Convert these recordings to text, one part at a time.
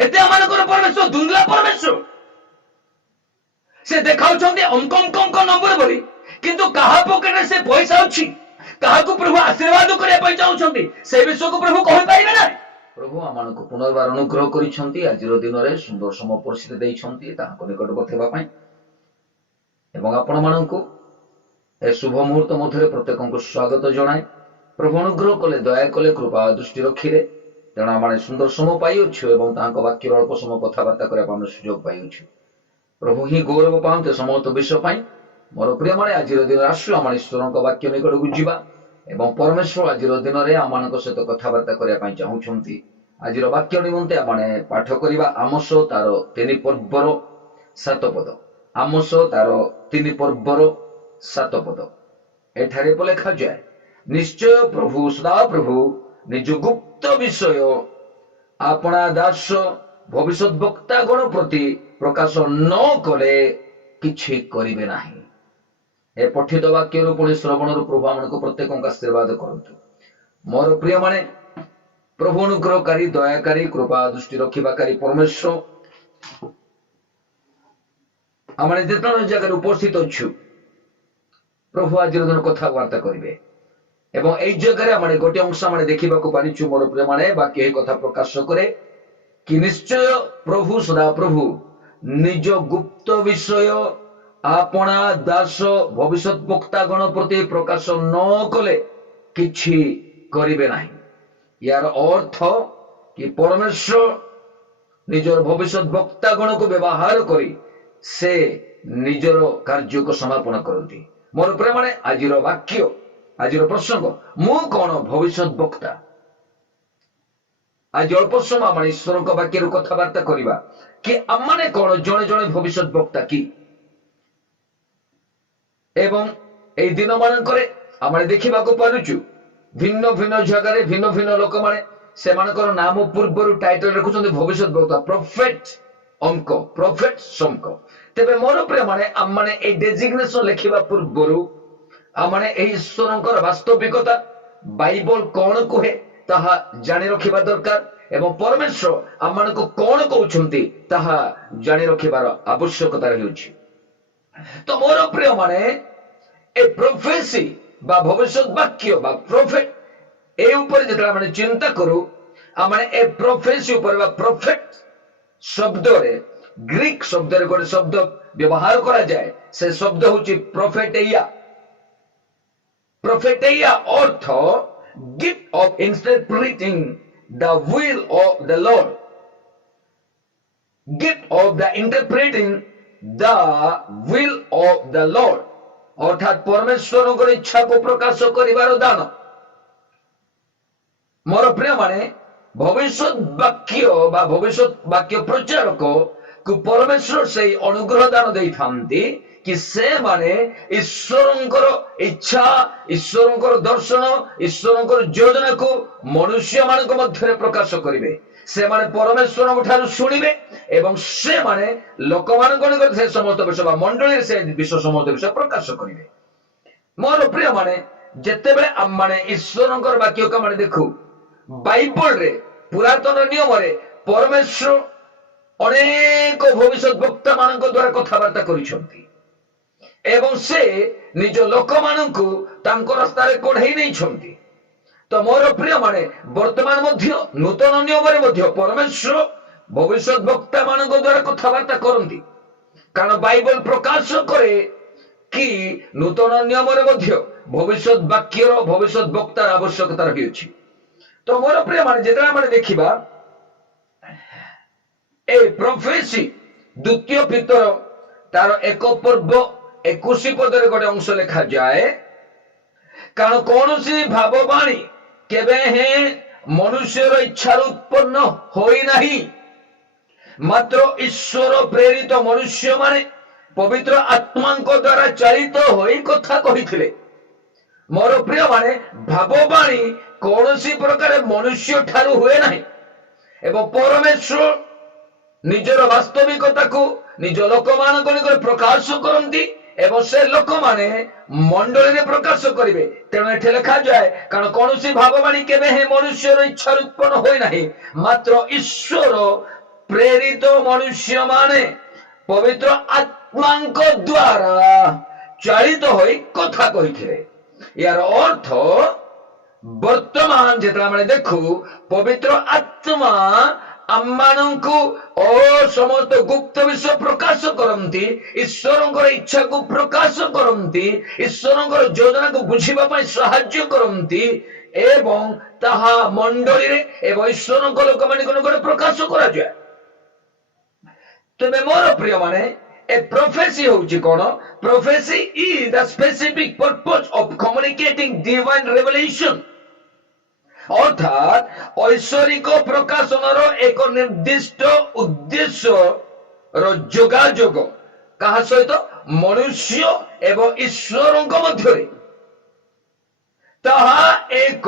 एते आमानकर परमेश्वर दुंदला परमेश्वर से देखाउछन्ते अंक अंक अंक नंबर बोली किंतु कहा पॉकेट रे से पैसा अछि कहा को प्रभु आशीर्वाद करिया पई चाहुछन्ती से विषय को प्रभु कहि पाइबे ना। प्रभु आमानको पुनर्बार अनुग्रह करिछन्ती आजिर दिन रे सुंदर समय परिस्थिति दैछन्ती ताको निकट बथेबा पई एवं आपण माननकु ए शुभ मुहूर्त मध्य प्रत्येक स्वागत जनाए। प्रभु अनुग्रह कले दया कले कृपा दृष्टि रखिले तेणु आम सुंदर समय पाइछु एवं वाक्य अल्प समय कथबार्ता करने सुजोग पाइछु। प्रभु ही गौरव पाते समस्त विषय मोर प्रिय माने आज दिन आसु आम ईश्वर वाक्य निकट को जीवा एवं परमेश्वर आज दिन में आम सहित कथबार्ता करने चाहूँगी। आज वाक्य निमंते आम पाठ करवा आमोस तार 3 पर्वर 7 पद आमोस तार 3 पर्वर 7 पद एठारे लेखा जाए निश्चय प्रभु सदा प्रभु निज गुप्त विषय अपना दास भविष्य वक्ता गण प्रति प्रकाश न कले किछि करिवे नाही। ए पठित वाक्य पुणी श्रवण प्रभु आमको प्रत्येक आशीर्वाद करतु। मोर प्रिय माने प्रभु अनुग्रहकारी दयाकारी कृपा दृष्टि रखिबाकारी परमेश्वर आम जितने जगह उपस्थित अच्छु प्रभु आज दिन कथबार्ता करेंगे एवं এই জায়গায় আমরা গোটে অংশ আমরা দেখিବାକୁ পারিଛୁ। मोर प्रिय माने बाकी এই কথা প্রকাশ করে कि निश्चय प्रभु सदा प्रभु निज गुप्त विषय अपना दास भविष्य वक्ता गण प्रति प्रकाश न कले किछि करिवे नाही। यार अर्थ कि परमेश्वर निजर भविष्य वक्ता गण को व्यवहार करी से निजर कार्य को समापन करती। मोर प्रिय माने आजिर वाक्य आज प्रसंग मु कौन भविष्य वक्ता आज अल्प समय आम ईश्वर वाक्य कथबार्ता करवा कि आमने कौन जड़े जड़े भविष्य वक्ता कि एवं ए दिन मानकरे आम देखा पारुचु भिन्न भिन्न जगह भिन्न भिन्न लोक माने से नाम पूर्व टाइटल रखुं भविष्य वक्ता प्रोफेट अंक प्रोफेट शंक। तेरे मोर प्रिय माने आम माने ए डेजिग्नेशन लिखा पूर्व आमने ईश्वर वास्तविकता बाइबल कौन कहे ताहा जानी रखिबा दरकार एवं परमेश्वर आम को कौन कहउछंती ताहा जानी रखिबार आवश्यकता रही। तो मोर प्रिय माने ए प्रोफेसी बा भविष्य वाक्य बा प्रोफेट ए ऊपर जेतला माने चिंता करू आमने ए प्रोफेसी ऊपर बा प्रोफेट शब्द रे ग्रीक शब्द रे गोटे शब्द व्यवहार करा जाए से शब्द होची प्रोफेटेया। Prophetia earth gift of interpreting the will of the Lord, gift of the interpreting the will of the Lord अर्थात परमेश्वर इच्छा को प्रकाश करिवार दान। मोर प्रिय माने भविष्य वाक्य बा भविष्य वाक्य प्रचारक को परमेश्वर से अनुग्रह दान दे थांती कि से माने ईश्वरंकर इच्छा ईश्वरंकर दर्शन ईश्वरंकर योजना को मनुष्य मानक मध्य प्रकाश करिवे। से माने परमेश्वर ठारू शुणिबे एवं से माने लोक मानक से समस्त विषय मंडली से विश्व समस्त विषय प्रकाश करिवे। मोर प्रिय माने जेते बेले आम माने ईश्वरंकर वाक्य का माने देखु बाइबल रे पुरातन नियम रे परमेश्वर अनेक भविष्य वक्ता मानक द्वारा कथबार्ता करिसंती एवं से निज लोक मानकु तांको रास्ता रे कोढाई नै छंती। तो मोर प्रिय माने वर्तमान मध्य नूतन नियम रे मध्य परमेश्वर भविष्य वक्ता मानक द्वारा कथबार्ता करंती कारण बाइबल प्रकाश करे कि नूतन नियम रे मध्य भविष्य वाक्यर भविष्य वक्तार आवश्यकता रही अछि। तो मोर प्रिय माने जेतरा माने देखिबा ए प्रोफेसी द्वितीय पितर तार 1 पर्व 21 पदरे गोटे अंश लिखा जाए कारण कौन सी भाववाणी केबे हे मनुष्यर इच्छा उत्पन्न होई नहीं मात्र ईश्वर प्रेरित मनुष्य माने पवित्र आत्मा द्वारा चालित होई कथा कहिथिले। मोर प्रिय माने भाववाणी कौन सी प्रकार मनुष्य ठारू हुए नहीं एवं परमेश्वर निजर वास्तविकता को निज लोक मान प्रकाश करती एवं से लोक माने मंडली रे प्रकाश करिवे। तेणु एठे लिखा जाए कारण कौन सी भाववाणी केबे हे मनुष्यर इच्छा उत्पन्न होई नाही मात्र ईश्वर ପ୍ରେରିତ ମନୁଷ୍ୟମାନେ ପବିତ୍ର ଆତ୍ମାଙ୍କ ଦ୍ୱାରା ଚାଳିତ ହୋଇ କଥା କହିଥିଲେ। यार अर्थ वर्तमान जेतला देखु पवित्र आत्मा आम्मानंकु समस्त गुप्त विषय प्रकाश करंती, ईश्वरंकर इच्छा को प्रकाश करंती, ईश्वरंकर योजना को बुझिबा पई सहाय्य करंती एवं ताहा मंडली रे एवं ईश्वरंकर लोक माने प्रकाश करा जाय। तबे मोर प्रिय माने a prophecy होउची कोन? Prophecy is the specific purpose of communicating divine revelation। अर्थात ऐश्वरिक प्रकाशनर एक निर्दिष्ट उद्देश्य रो जोगाजोग कहा सहित मनुष्य एवं ईश्वरंक मध्यरे ताहा एक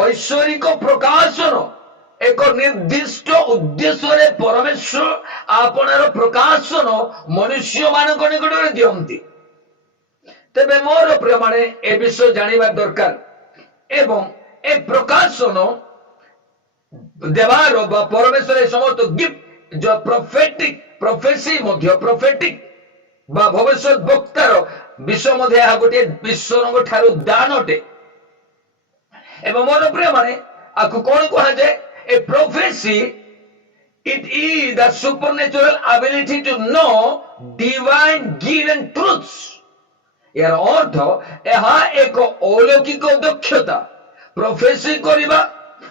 ऐश्वरिक प्रकाशन एक निर्दिष्ट उद्देश्य रे परमेश्वर आपनार प्रकाशन मनुष्य मानक निकटरे दियंती। तेबे मोर प्रिय माने ए विषय जानिबा दरकार एवं ए प्रकाशन देवार बा परमेश्वर समस्त गिफ्ट जो प्रोफेटिक प्रोफेसी मध्य प्रोफेटिक बा भविष्य वक्तार विषय मध्य या गोटे ईश्वरंक ठारू दान अटे। एवं मोर प्रिय माने आकु कोन कहा जाय? A prophecy, it is the supernatural ability to know divine given truths। यार अर्थ यहा एक अलौकिक दक्षता प्रोफेसी करिबा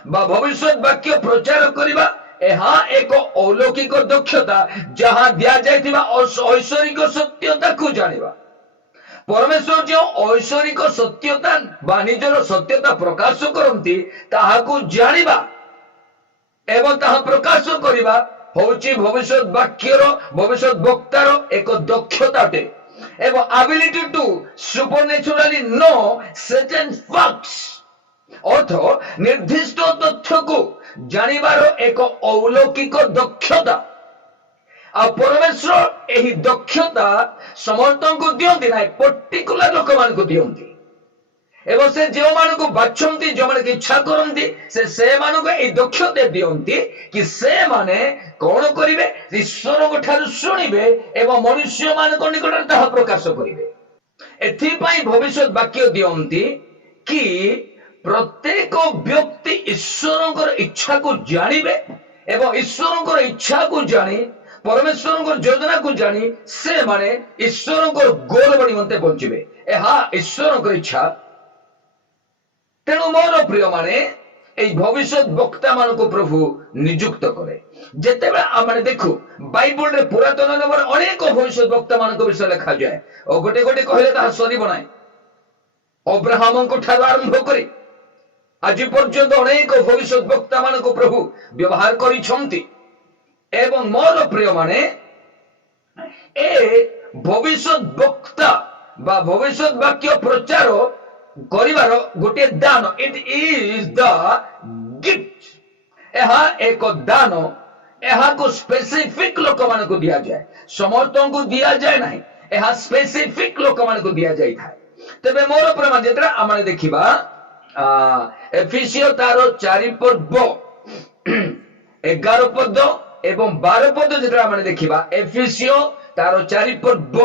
बा भविष्य वाक्य प्रचार करिबा यहा एक अलौकिक दक्षता जहां दिया जायतिबा ऐश्वरिक सत्यता को जानिबा। परमेश्वर जो ऐश्वरिक सत्यता बा निजर सत्यता प्रकाश करंती ताहाकु जानिबा एवं ताहा प्रकाश करिबा होची भविष्य वाक्यर भविष्य वक्तार एक दक्षता अटे एवं ability to supernaturally know certain facts अर्थ निर्दिष्ट तथ्य को जानिबार एक अलौकिक दक्षता। आ परमेश्वर एही दक्षता समर्थन को दियंती ना पर्टिकुलर लोक मान को दियंती एवं से जो मान को बाछंती जो मान की इच्छा करंती से मान को ए दक्षता दियंती कि से माने कोन करिवे ईश्वर को ठारू सुनिबे एवं मनुष्य मान को निकट ताहा प्रकाश करिवे। एथि पई भविष्य वाक्य दियंती कि प्रत्येक व्यक्ति ईश्वरंकर इच्छा को जानिबे एवं ईश्वरंकर इच्छा को जानी परमेश्वरंकर योजना को जानी से माने ईश्वरंकर गोल बनी मनते पहुंचबे। एहा ईश्वरंकर इच्छा। तेणु मोर प्रिय माने एई भविष्य वक्ता मान को प्रभु नियुक्त करे। जेतेबे आमे देखु बाइबल रे पुरातन नियमर अनेक भविष्य वक्ता मान को विषय लिखा जाय ओ गोटे गोटे कहले ता सरी बनाय अब्राहम को ठार आरंभ करी आज पर्यंत अनेक भविष्य वक्ता मान को प्रभु व्यवहार करिसंती। एवं मोर प्रिय माने ए भविष्य वक्ता बा भविष्य वाक्य प्रचार करिवार गोटे दान इट इज द गिफ्ट। एहा एक दान एहा को स्पेसिफिक लोक मान को दिया जाए समस्त को दिया जाए नहीं एहा स्पेसिफिक लोक मान को दिया जाय थाए। तबे मोर प्रमाण जेतरा आमे देखिबा एफिसियो तारो 4 पर्व 11 पद एवं 12 पद जेतरा आमे देखिबा एफिसियो तारो 4 पर्व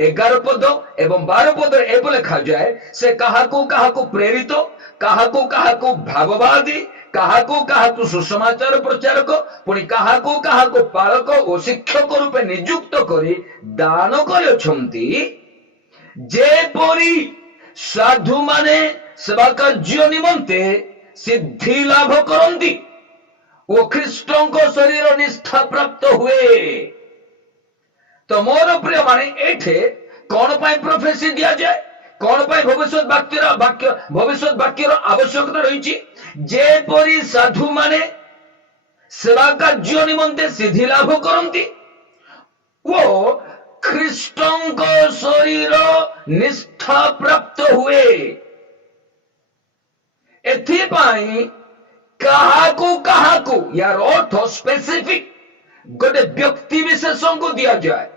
11 पद एवं 12 पद एबो लिखा जाए से काहाको प्रेरित काहाको भाववादी काहाको सुसमाचार प्रचारक पुणी काहाको पालक और शिक्षक रूपे नियुक्त करी दान करछंती जेपरी साधु माने सेवा कार्य निमंते सिद्धि लाभ करंती ओ ख्रीष्टों को शरीर निष्ठा प्राप्त हुए। तो मोर प्रिय माने एठे कौन पाई प्रोफेसी दिया जाए कौन पाई भविष्य वाक्यर आवश्यकता रही जेपरी साधु माने सेवा कार्य निमंते सिद्धि लाभ करंती वो ख्रीष्टों को शरीर निष्ठा प्राप्त हुए। एथिपाई काहाको यार अर्थ स्पेसिफिक गोटे व्यक्ति विशेषों को दिया जाए।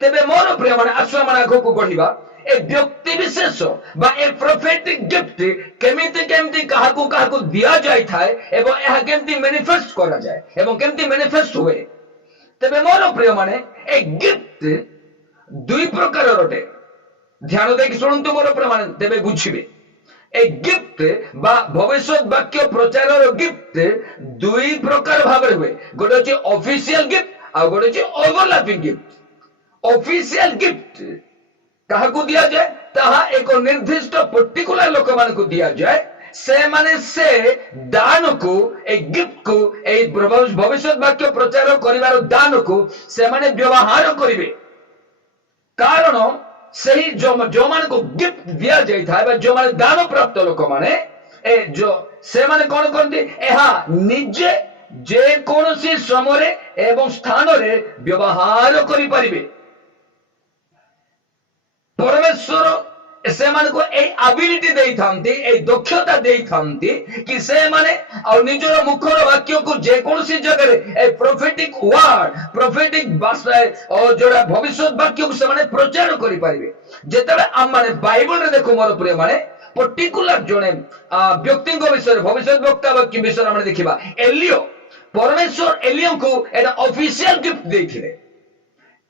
तेबे मोर प्रिय माने आशा माने आगो को बढ़िबा ए व्यक्ति विशेष बा ए प्रोफेटिक गिफ्ट केमिति काहाको दिया जाय थाए एवं एहा केमिति मैनिफेस्ट करा जाए एवं केमिति मैनिफेस्ट हुए तेबे मोर प्रिय माने ए गिफ्ट दुई प्रकार रोटे ध्यान देकी शुणु मोर प्रिय माने तेबे बुझिबे ए गिफ्ट बा भविष्य वाक्य प्रचार गिफ्ट दुई प्रकार भाव हुए गोटे होची ऑफिशियल गिफ्ट आ गोटे होची ओवरलैपिंग गिफ्ट ऑफिशियल गिफ्ट कहा को दिया जाए ताहा एक निर्दिष्ट पर्टिकुलर लोक मान को दिया जाए से माने से दान को ए गिफ्ट को ए भविष्य वाक्य प्रचार करिवार दान को से माने व्यवहार करिवे कारण सही जो मान को गिफ्ट दिया जाई था जो मान दान प्राप्त लोक माने ए जो से माने कोन करती एहा निजे जे कोनोसी समय एवं स्थान रे व्यवहार करि परिबे परमेश्वर से मान को ए एबिलिटी देई थांती ए दक्षता देई थांती कि से माने और निजर मुखर वाक्य को जे कोनोसी जगह रे ए प्रोफेटिक वर्ड प्रोफेटिक भाषा और जोड़ा भविष्य वाक्य को से माने प्रचार करि परिबे जेतबे हम माने बाइबल रे देखो मोर प्रिय माने पर्टिकुलर जने व्यक्ति को विषय भविष्य वक्ता वाक्य विषय हम देखिबा एलियो परमेश्वर एलियो को एटा ऑफिशियल गिफ्ट देथिले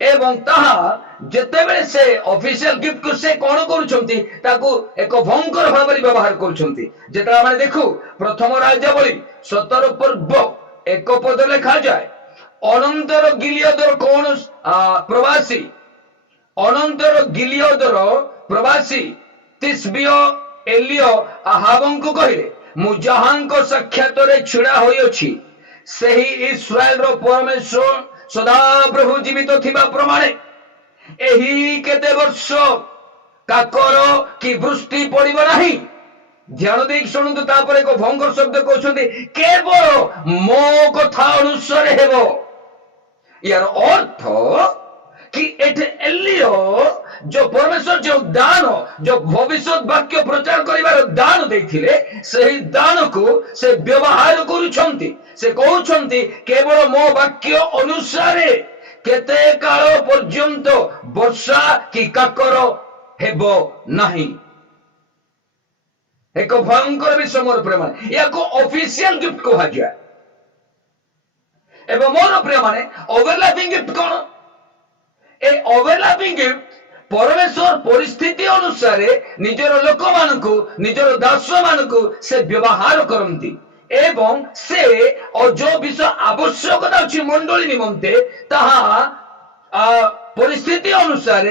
एवं ताहा जेतेबेले से ऑफिशियल गिफ्ट को से कोन करूछंती ताको एक भयंकर भाव रे व्यवहार करूछंती जेता माने देखु प्रथम राज्यावली 17 पर्व एक पद लिखा जाए अनंतर गिलियदर कोन प्रवासी अनंतर गिलियदर प्रवासी तिस्बियो एलियो आहाबन को कहिले मु जहां को साक्षात रे छिड़ा होई अछि सही इस्राएल रो परमेश्वर सदा प्रभु जीवित थिबा प्रमाणे एही केते वर्ष काकर कि वृष्टि पड़िबो नाही ध्यान देख शुणु तापर एक भंगर शब्द कहउछन्ती केवल मो कथा अनुसार हेबो यार अर्थ कि एठे एलियो जो परमेश्वर जो दान जो भविष्य वाक्य प्रचार करिवार दान देथिले सही दान को से व्यवहार करूछन्ती से कहउछन्ती केवल मो वाक्य अनुसार केते काल पर्यंत वर्षा कि काकर हेबो नाही एक भयंकर विषय मोर प्रेम याको ऑफिशियल गिफ्ट को हाजिया एवं मोर प्रेम माने ओवरलैपिंग गिफ्ट कोन ए ओवरलैपिंग गिफ्ट परमेश्वर परिस्थिति अनुसार निजर लोक मान को निजर दास मान को से व्यवहार करती एवं से और जो विषय आवश्यकता अछि मंडली निमंते ताहा परिस्थिति अनुसार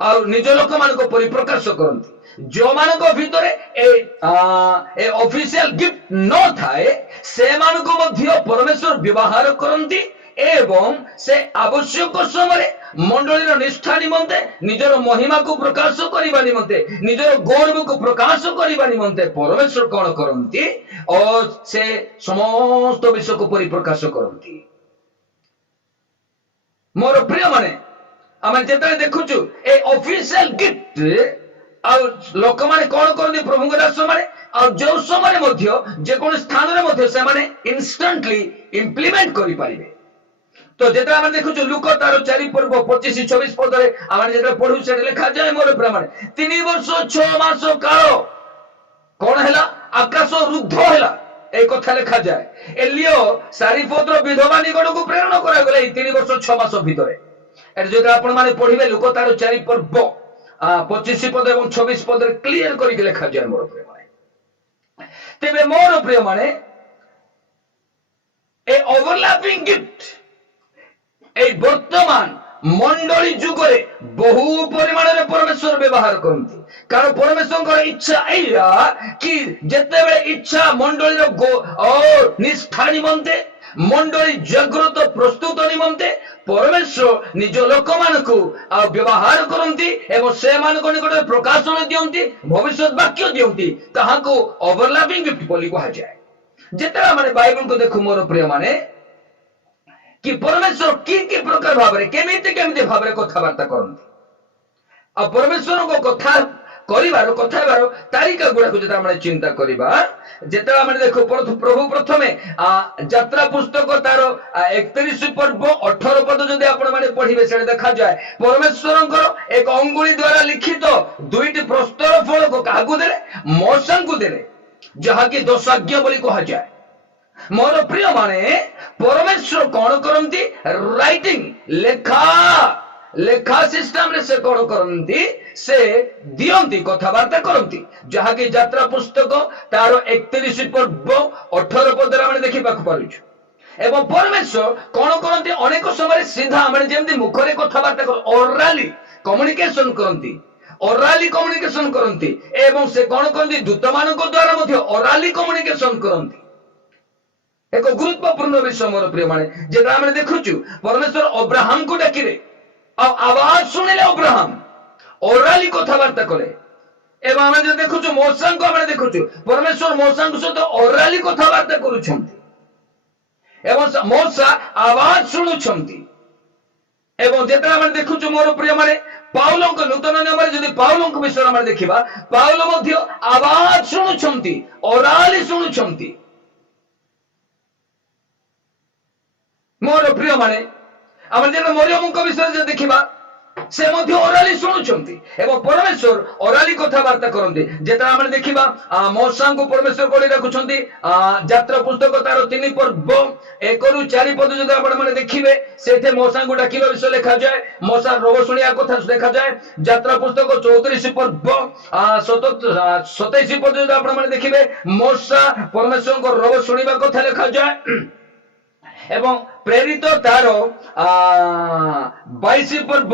और निज लोक मान को परिप्रकाश करती जो मान को भीतर ए ऑफिशियल गिफ्ट न थाए से मान को मध्य परमेश्वर व्यवहार करती एवं से आवश्यक समय मंडली निष्ठा निमंते निजर महिमा को प्रकाश करने निमंते निजर गौरव को प्रकाश करने निमंते परमेश्वर कौन करती और से समस्त विषय को परिप्रकाश करती मोर प्रिय माने आम जिते देखुचु ए ऑफिशियल गिफ्ट और लोक माने कौन करती प्रभु दास माने और जो समय मध्य जेको स्थान रे मध्य से माने इंस्टेंटली इंप्लीमेंट करि परिबे तो जेता हम देखु लुक तार 4 पर्व 25-26 पद रे हम जेता पढु से लिखा जाय मोर प्रमाण 3 वर्ष 6 मास काल कोन हैला आकाश रुद्ध हैला ए कथा लिखा जाय एलियो सारीफोत्र विधवा निगण को प्रेरणा करा गेलै 3 वर्ष 6 मास भितरे ए जेता आपण माने पढिबे लुक तार 4 पर्व 25 पद एवं 26 पद रे क्लियर करि लिखा जाय मोर प्रेम तेबे मोर प्रेम माने ए ओवरलैपिंग गिफ्ट ए वर्तमान मंडली जुगरे बहु परिमाण में परमेश्वर व्यवहार करती कारण परमेश्वर इच्छा एया कि जेतेबे इच्छा मंडली और निष्ठा निमंते मंडली जागृत प्रस्तुत निमंते परमेश्वर निज लोक मान को व्यवहार करती एवं से मान को निकट प्रकाशन दियंती भविष्य वाक्य दियंती ताहा को ओवरलैपिंग गिफ्ट बोली कहा जाए जेतेबे माने बाइबल को देखु मोर प्रिय माने कि परमेश्वर कि प्रकार भाव केमिति भाव कथबार्ता करती आ परमेश्वर को कथा करिवार कथाबार तारिका गुड़ा को जेता माने चिंता करिबा जेता माने देखो प्रभु प्रथमे यात्रा पुस्तक तार 31 पर्व 18 पद जदि आपण माने पढिबे से देखा जाए परमेश्वरंकर एक अंगुली द्वारा लिखित दुईटी प्रस्तर फल को कागु देले मौसा को देले जहा कि 10 आज्ञा बोली कहा जाए मोर प्रिय माने परमेश्वर कौन करती ରାଇଟିଂ ଲେଖା ସିଷ୍ଟମରେ ସେ କଣ କରନ୍ତି, ସେ ଦିଅନ୍ତି, କଥାବାର୍ତ୍ତା କରନ୍ତି, ଯାହାକି ଯାତ୍ରା ପୁସ୍ତକ ତାର 31 ପର୍ବ 18 ପଦରେ ଆମେ ଦେଖିବାକୁ ପାରୁଛୁ। ଏବଂ ପରମେଶ୍ୱର କଣ କରନ୍ତି, ଅନେକ ସମୟରେ ସିଧା ଆମେ ଯେମିତି ମୁଖରେ କଥାବାର୍ତ୍ତା ଓରାଲି କମ୍ୟୁନିକେସନ କରନ୍ତି, ଏବଂ ସେ କଣ କରନ୍ତି, ଦୂତମାନଙ୍କ ଦ୍ୱାରା ମଧ୍ୟ ଓରାଲି କମ୍ୟୁନିକେସନ କରନ୍ତି। ଏକ ଗୁରୁତ୍ୱପୂର୍ଣ୍ଣ ବିଷୟ ମୋର ପ୍ରିୟ ମାନେ, ଯେଟା ଆମେ ଦେଖୁଛୁ ପରମେଶ୍ୱର ଅବ୍ରାହମକୁ ଡାକିଲେ, ଆଉ ଆବାଜ ଶୁଣିଲେ ଅବ୍ରାହମ ଓରାଲି କଥାବାର୍ତ୍ତା କଲେ। ଏବଂ ଆମେ ଯଦି ଦେଖୁଛୁ ମୋସାଙ୍କୁ ଆମେ ଦେଖୁଛୁ ପରମେଶ୍ୱର ମୋସାଙ୍କ ସହିତ ଓରାଲି କଥାବାର୍ତ୍ତା କରୁଛନ୍ତି, ଏବଂ ମୋସା ଆବାଜ ଶୁଣୁଛନ୍ତି। ଏବଂ ଯେତେବେଳେ ଆମେ ଦେଖୁଛୁ ମୋର ପ୍ରିୟ ମାନେ, ପାଉଲଙ୍କ ନୂତନ ନିୟମରେ ଯଦି ପାଉଲଙ୍କ ବିଷୟରେ ଆମେ ଦେଖିବା, ପାଉଲ ମଧ୍ୟ ଆବାଜ ଶୁଣୁଛନ୍ତି, ଓରାଲି ଶୁଣୁଛନ୍ତି। ମୋର ପ୍ରିୟ ମାନେ, ଆମେ ଯେବେ ମରିୟମଙ୍କ ବିଷୟରେ ଯଦି ଦେଖିବା, ସେ ମଧ୍ୟ ଓରାଲି ଶୁଣୁଛନ୍ତି ଏବଂ ପରମେଶ୍ୱର ଓରାଲି କଥାବାର୍ତ୍ତା କରନ୍ତି। ଯେତେବେଳେ ଆମେ ଦେଖିବା ମୋସାଙ୍କୁ ପରମେଶ୍ୱର କରି ଡାକୁଛନ୍ତି, ଯାତ୍ରା ପୁସ୍ତକ ତାର 3 ପର୍ବ 1ରୁ 4 ପଦ ଯଦି ଆପଣମାନେ ଦେଖିବେ, ସେଠି ମୋସାଙ୍କୁ ଡାକିବା ବିଷୟ ଲେଖାଯାଏ, ମୋସା ରୋଗ ଶୁଣିବା କଥା ଲେଖାଯାଏ। ଯାତ୍ରା ପୁସ୍ତକ 34 ପର୍ବ 27 ପଦ ଯଦି ଆପଣମାନେ ଦେଖିବେ, ମୋସା ପରମେଶ୍ୱରଙ୍କ ରୋଗ ଶୁଣିବା କଥା ଲେଖାଯାଏ। ଏବଂ ପ୍ରେରିତ ତାର 22 ପର୍ବ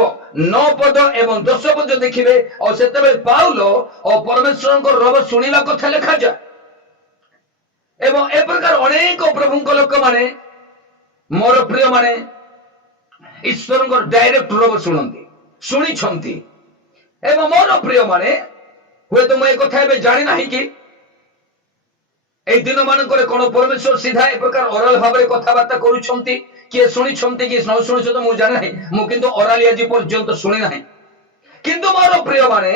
9 ପଦ ଏବଂ 10 ପଦ ଦେଖିବେ, ଆଉ ସେତେବେଳେ ପାଉଲ ଓ ପରମେଶ୍ୱରଙ୍କ ରବ ଶୁଣିବା କଥା ଲେଖାଯାଏ। ଏବଂ ଏ ପ୍ରକାର ଅନେକ ପ୍ରଭୁଙ୍କ ଲୋକମାନେ, ମୋର ପ୍ରିୟ ମାନେ, ଈଶ୍ୱରଙ୍କ ଡାଇରେକ୍ଟ ରବ ଶୁଣିଛନ୍ତି। ଏବଂ ମୋର ପ୍ରିୟ ମାନେ, ହୁଏତ ମୁଁ ଏ କଥା ଏବେ ଜାଣି ନାହିଁ କି এই দিନ ମାନଙ୍କରେ କଣ ପରମେଶ୍ୱର ସିଧା ଏ ପ୍ରକାର ଓରାଲ ଭାବରେ କଥାବାର୍ତ୍ତା କରୁଛନ୍ତି, କିଏ ଶୁଣିଛନ୍ତି କି ନ ଶୁଣିଛନ୍ତି ମୁଁ ଜାଣି ନାହିଁ। ମୁଁ କିନ୍ତୁ ଓରାଲି ଆଜି ପର୍ଯ୍ୟନ୍ତ ଶୁଣି ନାହିଁ। କିନ୍ତୁ ମୋର ପ୍ରିୟ ମାନେ,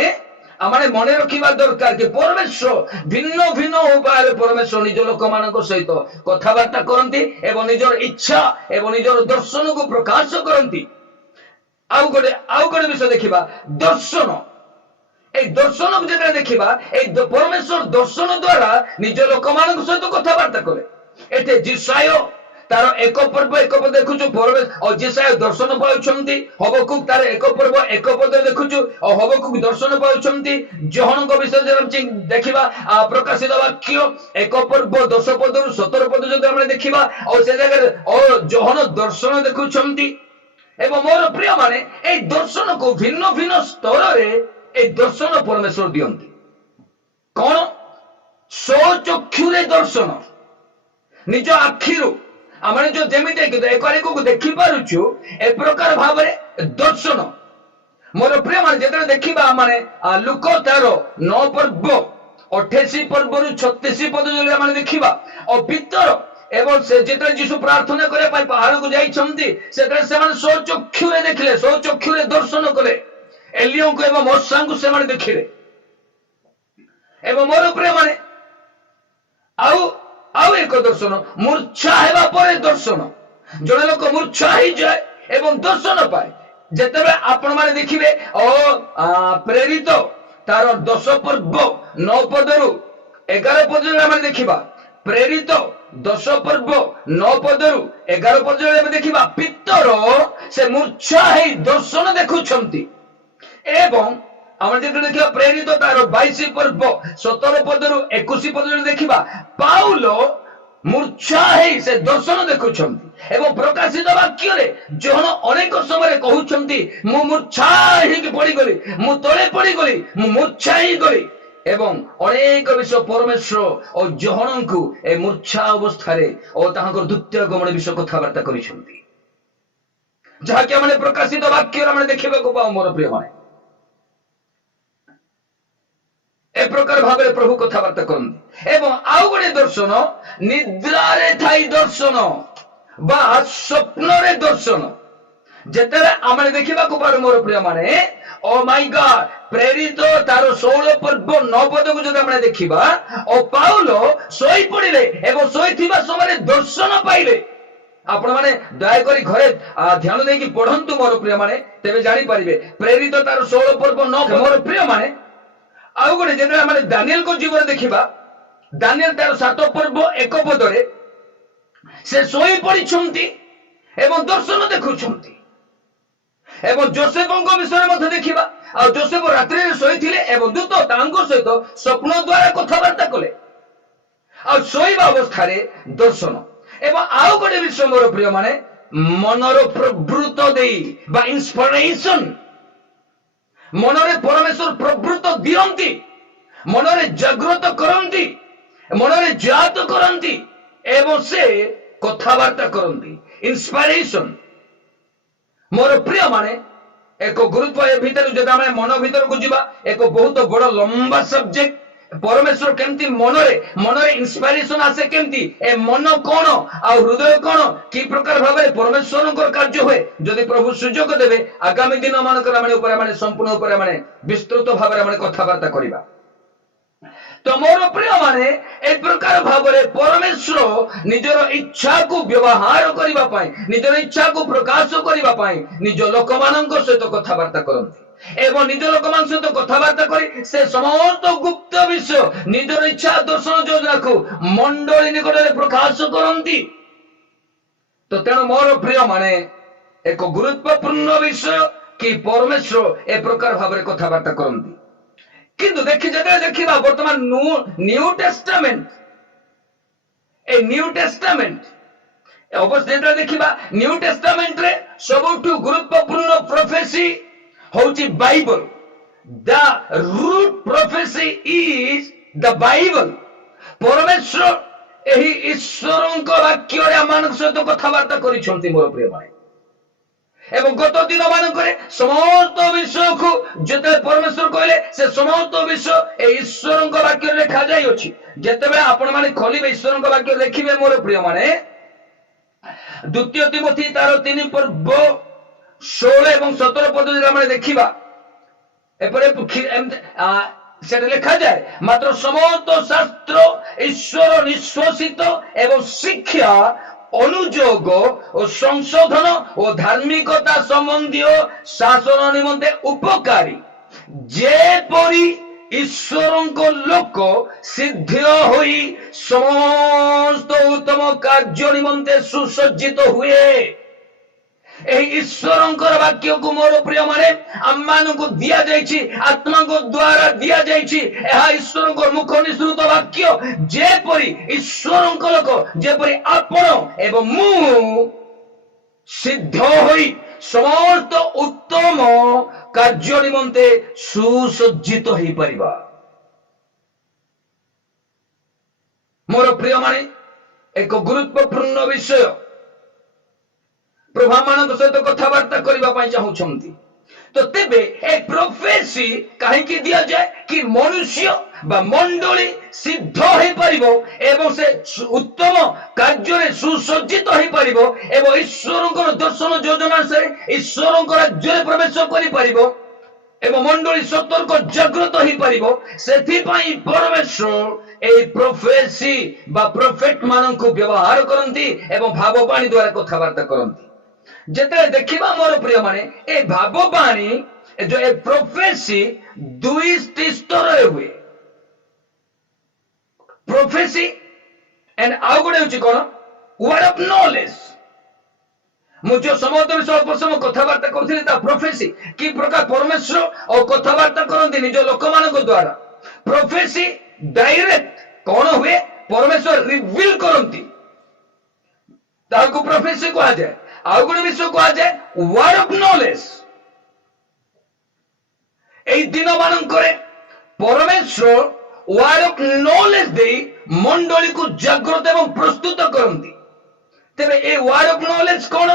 ଆମେ ମନେ ରଖିବା ଦରକାର କି ପରମେଶ୍ୱର ଭିନ୍ନ ଭିନ୍ନ ଉପାୟରେ ପରମେଶ୍ୱର ନିଜ ଲୋକମାନଙ୍କ ସହିତ କଥାବାର୍ତ୍ତା କରନ୍ତି ଏବଂ ନିଜର ଇଚ୍ଛା ଏବଂ ନିଜର ଦର୍ଶନକୁ ପ୍ରକାଶ କରନ୍ତି। ଆଉ ଗୋଟେ ବିଷୟ ଦେଖିବା, ଦର୍ଶନ। এই দর্শনକୁ ଯେତେବେଳେ ଦେଖିବା, এই ପରମେଶ୍ୱର ଦର୍ଶନ ଦ୍ୱାରା ନିଜ ଲୋକମାନଙ୍କ ସହିତ କଥାବାର୍ତ୍ତା କଲେ। ଏଠି ଜିସାୟ ତାର 1 ପର୍ବ 1 ପଦ ଦେଖୁଛୁ, ଜିସାୟ ଦର୍ଶନ ପାଉଛନ୍ତି। ହବକୁକ ତାର 1 ପର୍ବ 1 ପଦରେ ଦେଖୁଛୁ, ଆଉ ହବକୁକ ଦର୍ଶନ ପାଉଛନ୍ତି। ଜୋହନଙ୍କ ବିଷୟରେ ଦେଖିବା, ପ୍ରକାଶିତ ବାକ୍ୟ 1 ପର୍ବ 10 ପଦରୁ 17 ପଦ ଯଦି ଆମେ ଦେଖିବା, ଆଉ ସେ ଜାଗାରେ ଜୋହନ ଦର୍ଶନ ଦେଖୁଛନ୍ତି। ଏବଂ ମୋର ପ୍ରିୟ ମାନେ, এই ଦର୍ଶନକୁ ଭିନ୍ନ ଭିନ୍ନ ସ୍ତରରେ এই ଦର୍ଶନ ପରମେଶ୍ୱର ଦିଅନ୍ତି। କଣ? ସ୍ୱଚକ୍ଷୁରେ ଦର୍ଶନ, ନିଜ ଆଖିରୁ ଆମେ ଯେମିତି ଏକକୁ ଦେଖିପାରୁଛୁ, ଏ ପ୍ରକାର ଭାବରେ ଦର୍ଶନ। ମୋର ପ୍ରିୟ ମାନେ, ଯେତେବେଳେ ଦେଖିବା ମାନେ ଲୁକ ତାର 9 ପର୍ବ 28 ପର୍ବରୁ 36 ପଦ ଯଦି ଆମେ ଦେଖିବା, ଆଉ ଭିତର ଏବଂ ସେ ଯେତେବେଳେ ଯୀଶୁ ପ୍ରାର୍ଥନା କରିବା ପାଇଁ ପାହାଡ଼କୁ ଯାଇଛନ୍ତି, ସେତେବେଳେ ସେମାନେ ସ୍ୱଚକ୍ଷୁରେ ଦେଖିଲେ, ସ୍ୱଚକ୍ଷୁରେ ଦର୍ଶନ କଲେ। ଏଲିୟଙ୍କୁ ଏବଂ ମୋସାଙ୍କୁ ସେମାନେ ଦେଖିଲେ। ଏବଂ ମୋର ପ୍ରିୟ ମାନେ, ଆଉ ଏକ ଦର୍ଶନ, ମୂର୍ଚ୍ଛା ହେବା ପରେ ଦର୍ଶନ। ଜଣେ ଲୋକ ମୂର୍ଚ୍ଛା ହେଇଯାଏ ଏବଂ ଦର୍ଶନ ପାଏ। ଯେତେବେଳେ ଆପଣ ମାନେ ଦେଖିବେ, ପ୍ରେରିତ ତାର 10 ପର୍ବ 9 ପଦରୁ 11 ପଦରେ ଆମେ ଦେଖିବା, ପ୍ରେରିତ 10 ପର୍ବ 9 ପଦରୁ 11 ପଦରେ ଆମେ ଦେଖିବା, ପିତର ସେ ମୂର୍ଚ୍ଛା ହେଇ ଦର୍ଶନ ଦେଖୁଛନ୍ତି। ଏବଂ ଆମେ ଯେତେବେଳେ ଦେଖିବା ପ୍ରେରିତ ତାର 22 ପର୍ବ 17 ପଦରୁ 21 ପଦରେ ଦେଖିବା, ପାଉଲ ମୂର୍ଚ୍ଛା ହେଇ ସେ ଦର୍ଶନ ଦେଖୁଛନ୍ତି। ଏବଂ ପ୍ରକାଶିତ ବାକ୍ୟରେ ଜୋହନ ଅନେକ ସମୟରେ କହୁଛନ୍ତି, ମୁଁ ମୂର୍ଚ୍ଛା ହେଇକି ପଡିଗଲି, ମୁଁ ତଳେ ପଡିଗଲି, ମୁଁ ମୂର୍ଚ୍ଛା ହେଇଗଲି। ଏବଂ ଅନେକ ବିଷୟ ପରମେଶ୍ୱର ଓ ଜୋହନଙ୍କୁ ଏ ମୂର୍ଚ୍ଛା ଅବସ୍ଥାରେ ଓ ତାଙ୍କର ଦ୍ୱିତୀୟ ଗମନ ବିଷୟ କଥାବାର୍ତ୍ତା କରିଛନ୍ତି, ଯାହାକି ଆମେ ପ୍ରକାଶିତ ବାକ୍ୟରେ ଆମେ ଦେଖିବାକୁ ପାଉ। ମୋର ପ୍ରିୟ ମାନେ, ଏ ପ୍ରକାର ଭାବରେ ପ୍ରଭୁ କଥାବାର୍ତ୍ତା କରନ୍ତି। ଏବଂ ଆଉ ଗୋଟେ ଦର୍ଶନ, ନିଦ୍ରାରେ ଥାଇ ଦର୍ଶନ ବା ସ୍ୱପ୍ନରେ ଦର୍ଶନ। ଯେତେବେଳେ ଆମେ ଦେଖିବାକୁ ପାରୁ ମୋର ପ୍ରିୟ ମାନେ, ଓ ମାଇ ଗଡ୍, ପ୍ରେରିତ ତାର 16 ପର୍ବ 9 ପଦକୁ ଯଦି ଆମେ ଦେଖିବା, ଓ ପାଉଲ ଶୋଇ ପଡିଲେ ଏବଂ ଶୋଇଥିବା ସମୟରେ ଦର୍ଶନ ପାଇଲେ। ଆପଣ ମାନେ ଦୟାକରି ଘରେ ଧ୍ୟାନ ଦେଇକି ପଢନ୍ତୁ ମୋର ପ୍ରିୟ ମାନେ, ତେବେ ଜାଣିପାରିବେ। ପ୍ରେରିତ ତାର 16 ପର୍ବ 9 ପଦ। ମୋର ପ୍ରିୟ ମାନେ, ଆଉ ଗୋଟେ ଯେତେବେଳେ ଆମେ ଦାନିଏଲଙ୍କ ଜୀବନ ଦେଖିବା, ଦାନିଏଲ ତାର 7 ପର୍ବ 1 ପଦରେ ସେ ଶୋଇ ପଡିଛନ୍ତି ଏବଂ ଦର୍ଶନ ଦେଖୁଛନ୍ତି। ଏବଂ ଯୋସେଫଙ୍କ ବିଷୟରେ ମଧ୍ୟ ଦେଖିବା। ଆଉ ଯୋସେଫ ରାତ୍ରିରେ ଶୋଇଥିଲେ ଏବଂ ଦୂତ ତାଙ୍କ ସହିତ ସ୍ୱପ୍ନ ଦ୍ୱାରା କଥାବାର୍ତ୍ତା କଲେ। ଆଉ ଶୋଇବା ଅବସ୍ଥାରେ ଦର୍ଶନ। ଏବଂ ଆଉ ଗୋଟେ ବିଷୟ ମୋର ପ୍ରିୟ ମାନେ, ମନର ପ୍ରବୃତ୍ତ ଦେଇ ବା ଇନ୍ସପିରେସନ, ମନରେ ପରମେଶ୍ୱର ପ୍ରବୃତ୍ତ ଦିଅନ୍ତି, ମନରେ ଜାଗ୍ରତ କରନ୍ତି, ମନରେ ଜାତ କରନ୍ତି ଏବଂ ସେ କଥାବାର୍ତ୍ତା କରନ୍ତି। ଇନ୍ସପିରେସନ ମୋର ପ୍ରିୟ ମାନେ ଏକ ଗୁରୁତ୍ୱ ଏ ଭିତରେ, ଯଦି ଆମେ ମନ ଭିତରକୁ ଯିବା, ଏକ ବହୁତ ବଡ଼ ଲମ୍ବା ସବଜେକ୍ଟ। ପରମେଶ୍ୱର କେମିତି ମନରେ ଇନ୍ସପିରେସନ ଆସେ, କେମିତି ଏ ମନ କଣ ଆଉ ହୃଦୟ କଣ, କି ପ୍ରକାର ଭାବରେ ପରମେଶ୍ୱରଙ୍କର କାର୍ଯ୍ୟ ହୁଏ, ଯଦି ପ୍ରଭୁ ସୁଯୋଗ ଦେବେ ଆଗାମୀ ଦିନ ମାନଙ୍କର ଆମେ ଉପରେ ମାନେ ସମ୍ପୂର୍ଣ୍ଣ ଉପରେ ମାନେ ବିସ୍ତୃତ ଭାବରେ ଆମେ କଥାବାର୍ତ୍ତା କରିବା। ତ ମୋର ପ୍ରିୟ ମାନେ ଏ ପ୍ରକାର ଭାବରେ ପରମେଶ୍ୱର ନିଜର ଇଚ୍ଛାକୁ ବ୍ୟବହାର କରିବା ପାଇଁ, ନିଜର ଇଚ୍ଛାକୁ ପ୍ରକାଶ କରିବା ପାଇଁ ନିଜ ଲୋକମାନଙ୍କ ସହିତ କଥାବାର୍ତ୍ତା କରନ୍ତି। ଏବଂ ନିଜ ଲୋକମାନଙ୍କ ସହିତ କଥାବାର୍ତ୍ତା କରି ସେ ସମସ୍ତ ଗୁପ୍ତ ବିଷୟ, ନିଜର ଇଚ୍ଛା ଦର୍ଶନ ଯୋଜନାକୁ ମଣ୍ଡଳୀ ନିକଟରେ ପ୍ରକାଶ କରନ୍ତି। ତ ତେଣୁ ମୋର ପ୍ରିୟ ମାନେ ଏକ ଗୁରୁତ୍ୱପୂର୍ଣ୍ଣ ବିଷୟ କି ପରମେଶ୍ୱର ଏ ପ୍ରକାର ଭାବରେ କଥାବାର୍ତ୍ତା କରନ୍ତି। କିନ୍ତୁ ଯେତେବେଳେ ଦେଖିବା ବର୍ତ୍ତମାନ ନ୍ୟୁ ଟେଷ୍ଟାମେଣ୍ଟ, ଏ ନ୍ୟୁ ଟେଷ୍ଟାମେଣ୍ଟ ଅବଶ୍ୟ ଯେତେବେଳେ ଦେଖିବା, ନ୍ୟୁ ଟେଷ୍ଟାମେଣ୍ଟରେ ସବୁଠୁ ଗୁରୁତ୍ୱପୂର୍ଣ୍ଣ ପ୍ରୋଫେସି ହଉଛି Bible. The root prophecy is the Bible. ପରମେଶ୍ୱର ଏହି ଈଶ୍ୱରଙ୍କ ବାକ୍ୟରେ ଆମମାନଙ୍କ ସହିତ କଥାବାର୍ତ୍ତା କରିଛନ୍ତି ମୋର ପ୍ରିୟ ଭାଇ। ଏବଂ ଗତ ଦିନ ମାନଙ୍କରେ ସମସ୍ତ ବିଷୟକୁ ଯେତେବେଳେ ପରମେଶ୍ୱର କହିଲେ, ସେ ସମସ୍ତ ବିଷୟ ଏ ଈଶ୍ୱରଙ୍କ ବାକ୍ୟରେ ଲେଖାଯାଇଅଛି। ଯେତେବେଳେ ଆପଣ ମାନେ ଖୋଲିବେ ଈଶ୍ୱରଙ୍କ ବାକ୍ୟ ଦେଖିବେ ମୋର ପ୍ରିୟ ମାନେ, ଦ୍ୱିତୀୟ ତିମୋଥୀ ତାର 3 ପର୍ବ 16 ଏବଂ 17 ପଦରେ ଆମେ ଦେଖିବା, ଏପରି ସେଟା ଲେଖାଯାଏ, ମାତ୍ର ସମସ୍ତ ଶାସ୍ତ୍ର ଈଶ୍ୱର ନିଶ୍ୱାସିତ ଏବଂ ଶିକ୍ଷା, ଅନୁଯୋଗ ଓ ସଂଶୋଧନ ଓ ଧାର୍ମିକତା ସମ୍ବନ୍ଧୀୟ ଶାସନ ନିମନ୍ତେ ଉପକାରୀ, ଯେପରି ଈଶ୍ୱରଙ୍କ ଲୋକ ସିଦ୍ଧ ହୋଇ ସମସ୍ତ ଉତ୍ତମ କାର୍ଯ୍ୟ ନିମନ୍ତେ ସୁସଜ୍ଜିତ ହୁଏ। ଏହି ଈଶ୍ୱରଙ୍କର ବାକ୍ୟକୁ ମୋର ପ୍ରିୟ ମାନେ ଆମମାନଙ୍କୁ ଦିଆଯାଇଛି, ଆତ୍ମାଙ୍କ ଦ୍ୱାରା ଦିଆଯାଇଛି। ଏହା ଈଶ୍ୱରଙ୍କ ମୁଖ ନିଃସୃତ ବାକ୍ୟ, ଯେପରି ଈଶ୍ୱରଙ୍କ ଲୋକ, ଯେପରି ଆପଣ ଏବଂ ମୁଁ ସିଦ୍ଧ ହୋଇ ସମସ୍ତ ଉତ୍ତମ କାର୍ଯ୍ୟ ନିମନ୍ତେ ସୁସଜ୍ଜିତ ହେଇପାରିବା। ମୋର ପ୍ରିୟ ମାନେ ଏକ ଗୁରୁତ୍ୱପୂର୍ଣ୍ଣ ବିଷୟ ପ୍ରଭୁ ମାନଙ୍କ ସହିତ କଥାବାର୍ତ୍ତା କରିବା ପାଇଁ ଚାହୁଁଛନ୍ତି। ତ ତେବେ ଏ ପ୍ରୋଫେସି କାହିଁକି ଦିଆଯାଏ କି ମନୁଷ୍ୟ ବା ମଣ୍ଡଳୀ ସିଦ୍ଧ ହେଇପାରିବ ଏବଂ ସେ ଉତ୍ତମ କାର୍ଯ୍ୟରେ ସୁସଜ୍ଜିତ ହେଇପାରିବ ଏବଂ ଈଶ୍ୱରଙ୍କର ଦର୍ଶନ ଯୋଜନା ସେ ଈଶ୍ୱରଙ୍କ ରାଜ୍ୟରେ ପ୍ରବେଶ କରିପାରିବ ଏବଂ ମଣ୍ଡଳୀ ସତର୍କ ଜାଗ୍ରତ ହେଇପାରିବ। ସେଥିପାଇଁ ପରମେଶ୍ୱର ଏହି ପ୍ରୋଫେସି ବା ପ୍ରଫେଟ ମାନଙ୍କୁ ବ୍ୟବହାର କରନ୍ତି ଏବଂ ଭାବବାଣୀ ଦ୍ୱାରା କଥାବାର୍ତ୍ତା କରନ୍ତି। ଯେତେବେଳେ ଦେଖିବା ମୋର ପ୍ରିୟ ମାନେ ଏ ଭାବବାଣୀ ଏ ପ୍ରୋଫେସି ଦୁଇଟି ସ୍ତରରେ ହୁଏ। ପ୍ରୋଫେସି ଏଣ୍ଡ ଆଉ ଗୋଟେ ହଉଛି କଣ, ୱାର୍ଡ ଅଫ ନଲେଜ। ମୁଁ ଯୋଉ ସମସ୍ତ ବିଷୟ ଅଳ୍ପ ସମୟ କଥାବାର୍ତ୍ତା କରୁଥିଲି ତା ପ୍ରୋଫେସି କି ପ୍ରକାର ପରମେଶ୍ୱର ଆଉ କଥାବାର୍ତ୍ତା କରନ୍ତି ନିଜ ଲୋକମାନଙ୍କ ଦ୍ୱାରା। ପ୍ରୋଫେସି ଡାଇରେକ୍ଟ କଣ ହୁଏ, ପରମେଶ୍ୱର ରିଭିଲ କରନ୍ତି, ତାହାକୁ ପ୍ରୋଫେସି କୁହାଯାଏ। ଆଉ ଗୋଟେ ବିଷୟ କୁହାଯାଏ ୱାର୍ଡ ଅଫ ନଲେଜ। ଏହି ଦିନ ମାନଙ୍କରେ ପରମେଶ୍ୱର ୱାର୍ଡ ଅଫ ନଲେଜ ଦେଇ ମଣ୍ଡଳୀକୁ ଜାଗ୍ରତ ଏବଂ ପ୍ରସ୍ତୁତ କରନ୍ତି। ତେବେ ଏ ୱାର୍ଡ ଅଫ ନଲେଜ କଣ?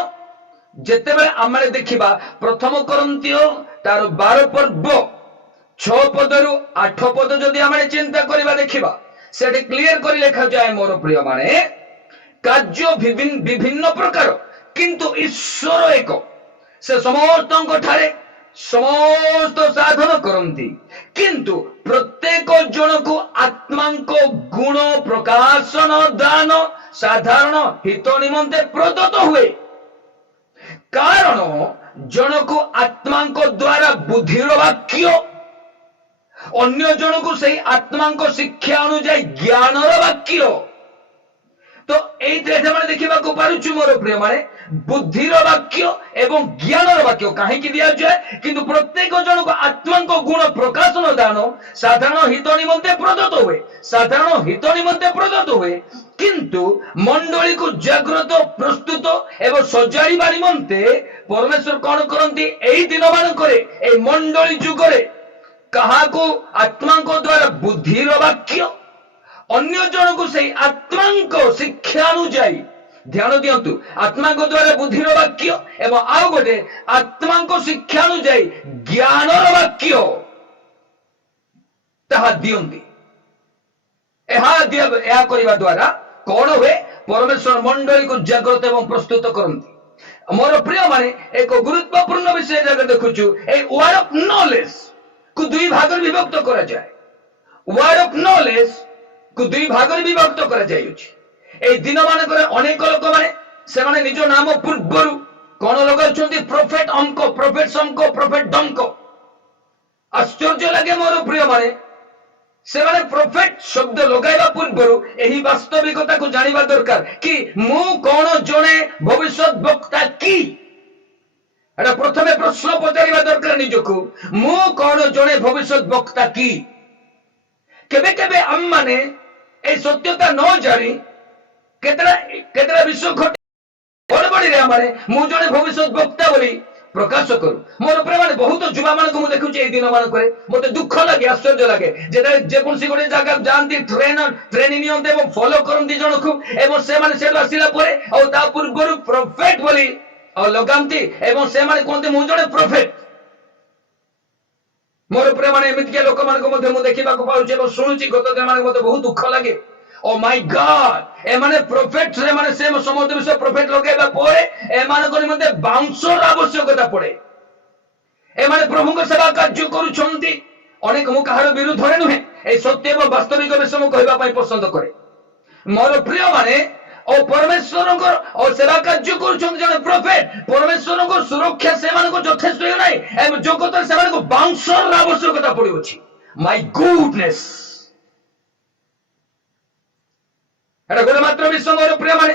ଯେତେବେଳେ ଆମେ ଦେଖିବା ପ୍ରଥମ କରିନ୍ଥିୟ ତାର 12 ପର୍ବ 6 ପଦରୁ 8 ପଦ ଯଦି ଆମେ ଚିନ୍ତା କରିବା ଦେଖିବା, ସେଠି କ୍ଲିୟର କରି ଲେଖାଯାଏ ମୋର ପ୍ରିୟ ମାନେ, କାର୍ଯ୍ୟ ବିଭିନ୍ନ ପ୍ରକାର କିନ୍ତୁ ଈଶ୍ୱର ଏକ, ସେ ସମସ୍ତଙ୍କ ଠାରେ ସମସ୍ତ ସାଧନ କରନ୍ତି, କିନ୍ତୁ ପ୍ରତ୍ୟେକ ଜଣକୁ ଆତ୍ମାଙ୍କ ଗୁଣ ପ୍ରକାଶନ ଦାନ ସାଧାରଣ ହିତ ନିମନ୍ତେ ପ୍ରଦତ୍ତ ହୁଏ। କାରଣ ଜଣକୁ ଆତ୍ମାଙ୍କ ଦ୍ୱାରା ବୁଦ୍ଧିର ବାକ୍ୟ, ଅନ୍ୟ ଜଣକୁ ସେହି ଆତ୍ମାଙ୍କ ଶିକ୍ଷା ଅନୁଯାୟୀ ଜ୍ଞାନର ବାକ୍ୟ। ତ ଏଇଥିରେ ସେମାନେ ଦେଖିବାକୁ ପାରୁଛୁ ମୋର ପ୍ରିୟ ମାନେ, बुद्धिर वाक्य एवं ज्ञानर वाक्य कहीं दिया जाए किंतु प्रत्येक जन को आत्मा को गुण प्रकाशन दान साधारण हित निमंते प्रदत्त हुए साधारण हित निमंते प्रदत्त हुए किंतु मंडली को जागृत प्रस्तुत एवं सजाइबा निमंते परमेश्वर कौन करती एई दिन मानकरे ए मंडली जुगरे कहा को आत्मा को द्वारा बुद्धिर वाक्य अन्य जन को से आत्मा को शिक्षा अनुଯାयी ध्यान दिंतु आत्मा को द्वारा बुद्धिर वाक्य एवं आउ गोटे आत्मा को शिक्षा अनुଯାयी ज्ञानर वाक्य ताहा दियंती यह करने द्वारा कौन हुए परमेश्वर मंडली को जागृत एवं प्रस्तुत करती मोर प्रिय माने एक गुरुत्वपूर्ण विषय जगह देखुचु ए वर्ड ऑफ नॉलेज को दुई भाग में विभक्त करा जाए वर्ड ऑफ नॉलेज को दुई भाग में विभक्त करा जाय ए दिन मानक अनेक लोक माने से माने निज नाम पूर्वरु कौन लगाउछन्ती प्रोफेट अमको प्रोफेट समको प्रोफेट डमको आश्चर्य लगे मोर प्रिय माने से माने प्रोफेट शब्द लगाइबा पूर्वरु एही वास्तविकता को जानिबा दरकार कि मु कौन जने भविष्य वक्ता की एटा प्रथमे प्रश्न पचारिबा दरकार निजको मु कौन जने भविष्य वक्ता की केबे केबे हम माने ए सत्यता न जानी केतरा विश्व घटे बड़बड़ी रे माने मु जने भविष्य वक्ता बोली प्रकाश करू मोर प्रेम माने बहुत युवा मान को देखुची ए दिन मान करे मते दुख लगे आश्चर्य लगे जे कोनसी गोटे जगह जानती ट्रेनिंग नियंते एवं फॉलो करंती जनकु एवं से माने से आसिला परे और ता पूर्वरु प्रोफेट बोली और लगामती एवं से माने कोनते मु जने प्रोफेट मोर प्रेम माने एमित के लोक मान को मते मु देखिबा को पाउची एवं सुनुची गत दिन माने मते बहुत दुख लगे ओ माय गॉड ए माने प्रोफेट रे माने से समस्त विषय प्रोफेट लगाइबा परे ए माने कोनी मते बाउंसर आवश्यकता पड़े ए माने प्रभु को सेवा कार्य करूछंती अनेक मु कहार विरुद्ध रे नुहे ए सत्य एवं वास्तविक विषय मु कहबा पई पसंद करे मोर प्रिय माने ओ परमेश्वर को और सेवा कार्य करूछंती जने प्रोफेट परमेश्वर को सुरक्षा से माने को यथेष्ट नै ए जगत से माने को बाउंसर आवश्यकता पड़ी अछि माय गुडनेस एटा गोटे मात्र विषय मोर प्रिय माने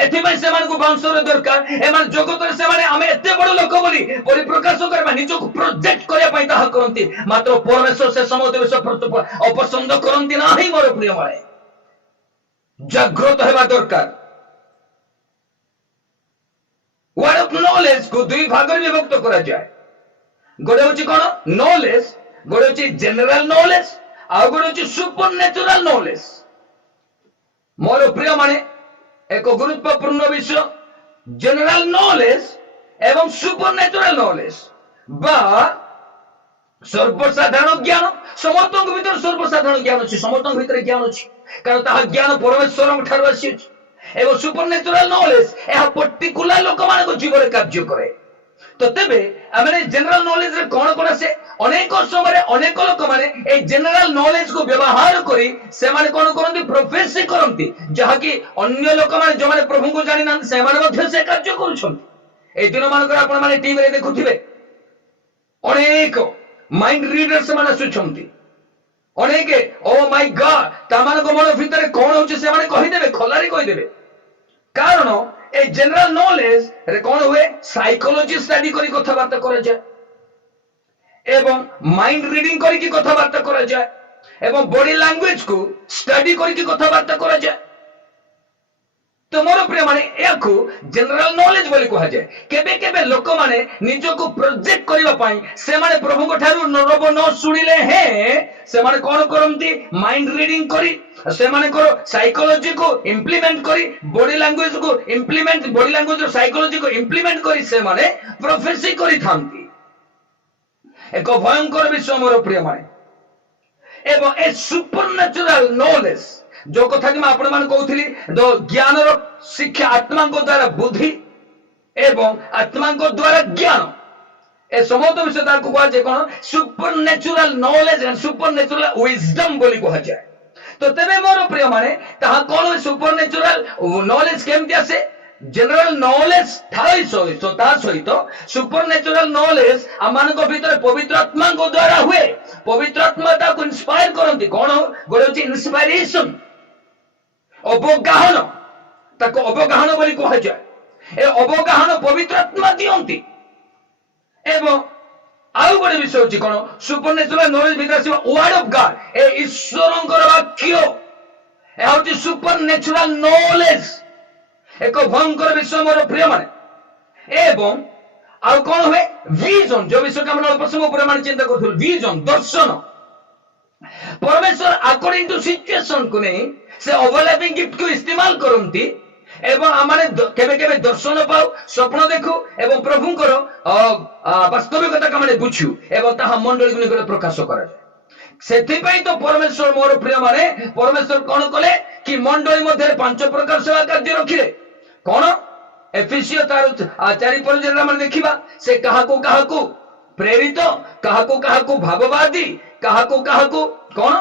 एथिपाई से मान को बाउंसर दरकार ए मान जगत रे से माने हमें एते बड़ लोक बोली परिप्रकाश करबा निज को प्रोजेक्ट करया पई ताहा करंती मात्र परमेश्वर से समस्त विषय अपसंद करंती नाही मोर प्रिय माने जागृत हेबा दरकार वर्ड ऑफ नॉलेज को दुई भाग में विभक्त करा जाए गोटे होची कोन नॉलेज गोटे होची जनरल नॉलेज आ गोटे होची सुपरनेचुरल नॉलेज मोर प्रिय माने एक गुरुत्वपूर्ण विषय जनरल नॉलेज एवं सुपरनेचुरल नॉलेज बा सर्वसाधारण ज्ञान समस्त भीतर सर्वसाधारण ज्ञान अछि समस्त भीतर ज्ञान अछि कारण ताहा ज्ञान परमेश्वर ठार आसी अछि एवं सुपरनेचुरल नॉलेज एहा पर्टिकुलर लोक मान को जीवन कार्य करे तो तेबे आमे जनरल नॉलेज रे कोन से अनेक समय अनेक लोक माने ए जनरल नॉलेज को व्यवहार करी से माने कोन करंती प्रोफेसी करंती जहा कि अन्य लोक माने जो माने प्रभु को जानि ना से माने मध्य से कार्य करूछंती ए दिन मान कर आपण माने टीवी रे देखुथिबे अनेक माइंड रीडर से माने सुछंती अनेक ओ माय गॉड ता मान को मन भीतर कोन होची से माने कहि देबे खलारी कहि देबे कारण ए जनरल नॉलेज रे कोन हुए साइकोलॉजी स्टडी करी कथा बात करे जाय एवं माइंड रीडिंग करी की कथा बात करे जाय एवं बॉडी लैंग्वेज को स्टडी करी की कथा बात करे जाय तो मोर प्रिय माने याकू जनरल नॉलेज बोली कहा जाय केबे केबे लोक माने निजो को प्रोजेक्ट करबा पई से माने प्रभु को ठारू नरब न सुनिले हे से माने कोन करंती माइंड रीडिंग करी से माने करो साइकोलॉजी को इंप्लीमेंट करी बॉडी लैंग्वेज को इंप्लीमेंट बॉडी लैंग्वेज और साइकोलॉजी को इंप्लीमेंट करी से माने प्रोफेसी करी थांती एक भयंकर विषय मोर प्रिय माने एवं ए सुपरनेचुरल नॉलेज जो कथा कि आपण मान कहउथिली दो ज्ञान रो शिक्षा आत्मा को द्वारा बुद्धि एवं आत्मा को द्वारा ज्ञान ए समस्त विषय तार को कहा जे कोन supernatural knowledge and supernatural wisdom बोली कहा जाय तो तेबे मोर प्रिय माने ताहा कोन सुपरनेचुरल नॉलेज केमति आसे जनरल नॉलेज थाई सहित ता सहित सुपरनेचुरल नॉलेज आमान को भीतर पवित्र आत्मा को द्वारा हुए पवित्र आत्मा ता को इंस्पायर करंती कोन गोटे होची इंस्पिरेशन अवगाहन ताको अवगाहन बोली कहा जाय ए अवगाहन पवित्र आत्मा दियंती एवं आउ गोटे विषय होची कोन सुपरनेचुरल नॉलेज भितर आसीबो वर्ड ऑफ गॉड ए ईश्वरंकर वाक्य ए होची सुपरनेचुरल नॉलेज एक भयंकर विषय मोर प्रिय माने एवं आउ कोन हुए विजन जो विषय का मन प्रसंग ऊपर मान चिंता करथुल विजन दर्शन परमेश्वर अकॉर्डिंग टू सिचुएशन को नहीं से ओवरलैपिंग गिफ्ट को इस्तेमाल करंती एवं आमाने केबे केबे दर्शन पाऊ स्वप्न देखु एवं प्रभुंकर वास्तविकता का माने बुझु एवं ताहा मंडली गुनिकर प्रकाश करा सेथि पई तो परमेश्वर मोर प्रिय माने परमेश्वर कोन कले कि मंडली मध्ये पांच प्रकार सेवा कार्य रखिले कोन एफिसियो तार 4 परिजन माने देखिबा से कहा को प्रेरित कहा को भाववादी कहा को कोन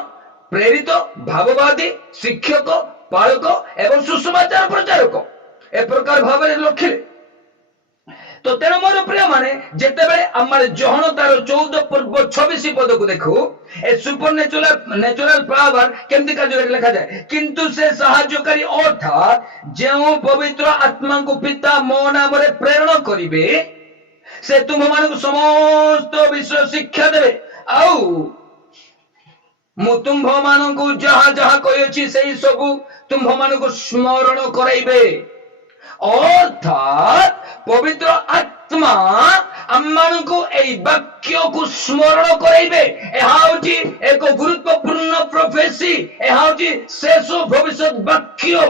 प्रेरित भाववादी शिक्षक पालक एवं सुसमाचार प्रचारक ए प्रकार भाव लखिले तो तेणु मोर प्रिय माने जेतेबेले आमार जोहन तार 14 पूर्व 26 पद को देखो ए सुपर नेचुरल पावर केमती कार्य लिखा जाए किंतु से सहायकारी अर्थात जेउ पवित्र आत्मा को पिता मो नाम रे प्रेरण करिवे से तुम मानक समस्त विषय शिक्षा देवे आउ मु तुम्भ मानकु जहा जहा कहिछि सेही सबु तुम्भ मानकु स्मरण कराइबे अर्थात पवित्र आत्मा आम्मानकु एई वाक्य को स्मरण कराइबे एहा होची एक गुरुत्वपूर्ण प्रोफेसी एहा होची शेष भविष्य वाक्य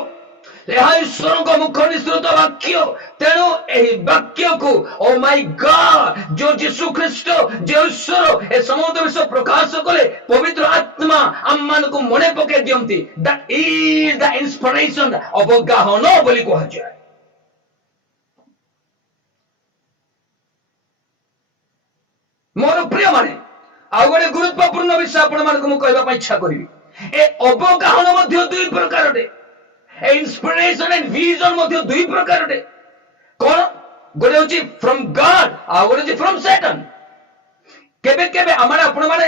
एहा ईश्वर को मुख निश्चित वाक्य तेणु एही वाक्य को ओ माय गॉड जो यीशु ख्रीष्ट जो ईश्वर ए समस्त विषय प्रकाश कले पवित्र आत्मा आम्मान को मने पके दियंती दैट इज द इंस्पिरेशन अवगाहन बोली कहा जाय मोर प्रिय माने आ गोटे गुरुत्वपूर्ण विषय आपण मान को मु कहबा पई इच्छा करिवि ए अवगाहन मध्ये दुई प्रकार रे इंस्पिरेशन एंड विजन मध्ये दुई प्रकार रे कोन गोटे होची फ्रॉम गॉड आ गोटे होची फ्रॉम सैटन केबे केबे आमाने आपण माने